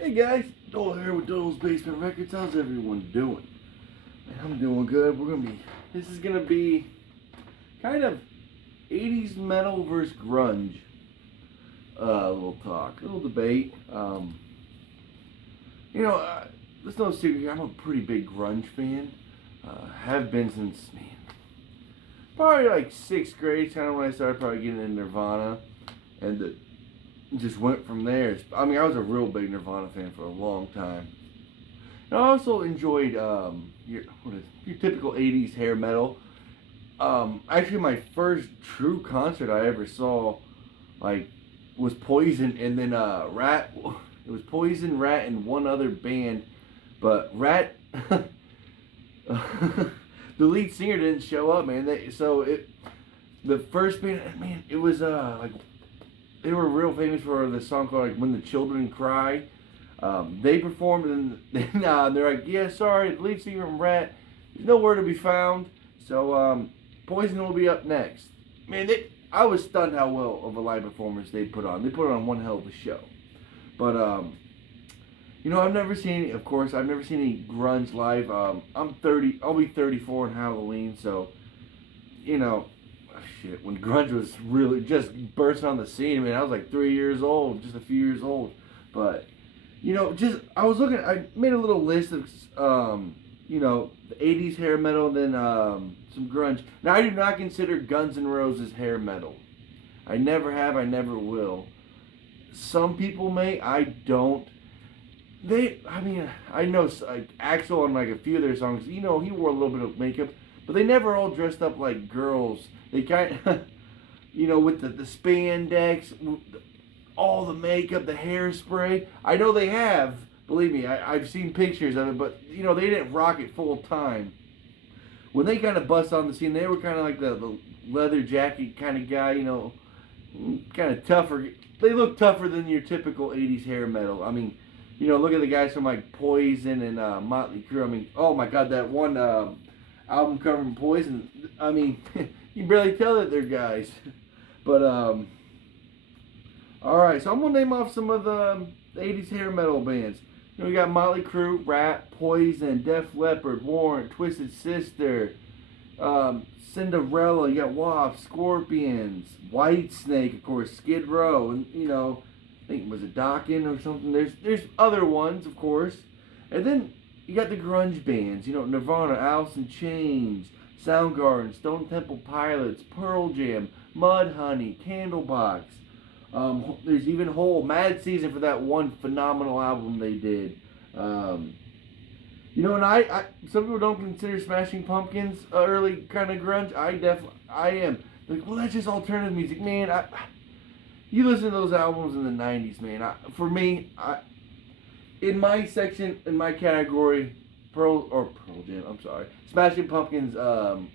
Hey guys, Doyle here with Doyle's Basement Records. How's everyone doing? Man, I'm doing good. This is gonna be kind of 80s metal versus grunge. A little talk, a little debate. You know, there's no secret here. I'm a pretty big grunge fan. Have been since, man, probably like 6th grade, kind of when I started probably getting into Nirvana. And just went from there. I mean, I was a real big Nirvana fan for a long time. And I also enjoyed your typical '80s hair metal. Actually, my first true concert I ever saw, like, was Poison, and then Rat. It was Poison, Rat, and one other band, but Rat. The lead singer didn't show up, man. The first band, man, it was like they were real famous for the song called like "When the Children Cry." They performed, and then they're like, "Yeah, sorry, the lead singer from Rat is nowhere to be found." So Poison will be up next. Man, I was stunned how well of a live performance they put on. They put on one hell of a show. But I've never seen. Of course, I've never seen any grunge live. I'm 30. I'll be 34 on Halloween, so you know, shit, when grunge was really just bursting on the scene, I mean, I was like 3 years old, just a few years old. But, I was looking, I made a little list of, the 80s hair metal, and then some grunge. Now, I do not consider Guns N' Roses hair metal. I never have, I never will. Some people may, I don't. I know like Axl on like a few of their songs, he wore a little bit of makeup, but they never all dressed up like girls. They kind of, with the spandex, all the makeup, the hairspray. I know they have, believe me, I've seen pictures of it, but, they didn't rock it full time. When they kind of bust on the scene, they were kind of like the leather jacket kind of guy, kind of tougher. They look tougher than your typical 80s hair metal. I mean, look at the guys from like Poison and Motley Crue. I mean, oh my God, that one album covering Poison. I mean, you can barely tell that they're guys. But all right, so I'm gonna name off some of the 80s hair metal bands. We got Motley Crue, Rat, Poison, Def Leppard, Warrant, Twisted Sister, Cinderella. You got Wasp, Scorpions, Whitesnake, of course, Skid Row, and I think was it Dokken or something. There's other ones, of course, and then you got the grunge bands. Nirvana, Alice in Chains, Soundgarden, Stone Temple Pilots, Pearl Jam, Mudhoney, Candlebox. There's even Hole, Mad Season for that one phenomenal album they did. And I some people don't consider Smashing Pumpkins early kind of grunge. I am. Like, well, that's just alternative music, man. You listen to those albums in the '90s, man. For me, in my section, in my category, Pearl Jam. I'm sorry, Smashing Pumpkins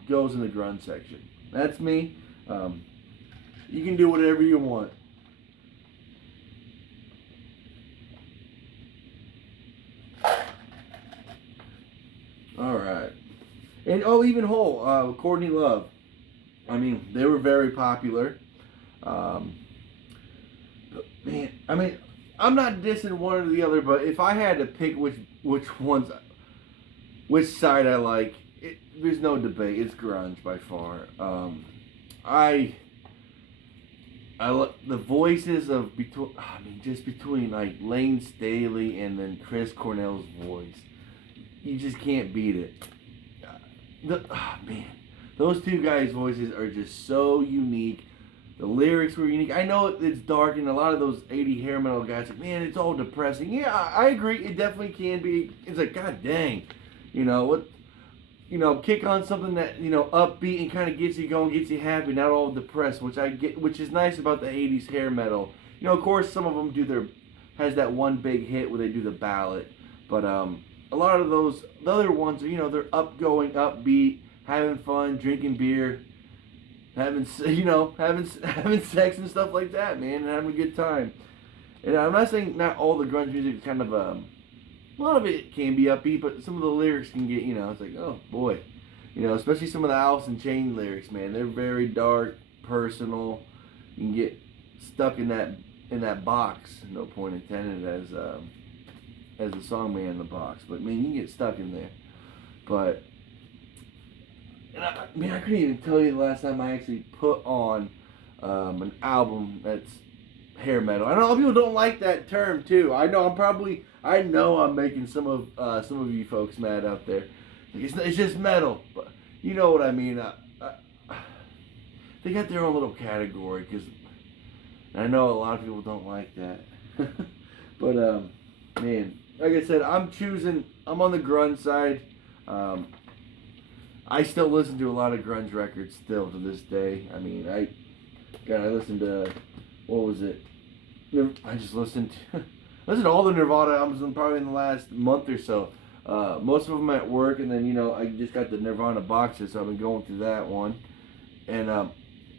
goes in the grunge section. That's me. You can do whatever you want. All right, and even Hole, Courtney Love. I mean, they were very popular. Um, Man, I mean, I'm not dissing one or the other, but if I had to pick which side I like, there's no debate. It's grunge by far. I the voices of between like Lane Staley and then Chris Cornell's voice, you just can't beat it. Man, those two guys' voices are just so unique. The lyrics were unique. I know it's dark, and a lot of those 80 hair metal guys are like, man, it's all depressing. Yeah, I agree. It definitely can be. It's like, God dang, what? Kick on something that upbeat and kind of gets you going, gets you happy, not all depressed. Which is nice about the 80s hair metal. Of course, some of them has that one big hit where they do the ballad, but a lot of the other ones are they're upgoing, upbeat, having fun, drinking beer. Having sex and stuff like that, man, and having a good time. And I'm not saying not all the grunge music is kind of a lot of it can be upbeat, but some of the lyrics can get it's like, oh boy, especially some of the Alice in Chains lyrics, man. They're very dark, personal. You can get stuck in that box. No point intended, as as the song Man in the Box. But man, you can get stuck in there. But I couldn't even tell you the last time I actually put on an album that's hair metal. I know a lot of people don't like that term too. I know I'm making some of you folks mad out there. It's just metal, but you know what I mean. They got their own little category because I know a lot of people don't like that. But man, like I said, I'm on the grunge side. I still listen to a lot of grunge records still to this day. I mean, I listened to, what was it? I just listened to all the Nirvana albums probably in the last month or so. Most of them at work, and then I just got the Nirvana boxes, so I've been going through that one. And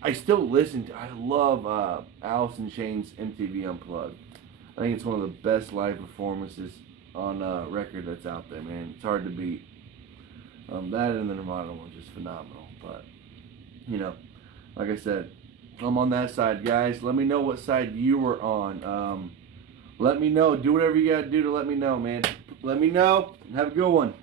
I still I love Alice in Chains MTV Unplugged. I think it's one of the best live performances on record that's out there, man. It's hard to beat. That and the Nirvana one's just phenomenal. But, like I said, I'm on that side, guys. Let me know what side you were on. Let me know. Do whatever you got to do to let me know, man. Let me know. Have a good one.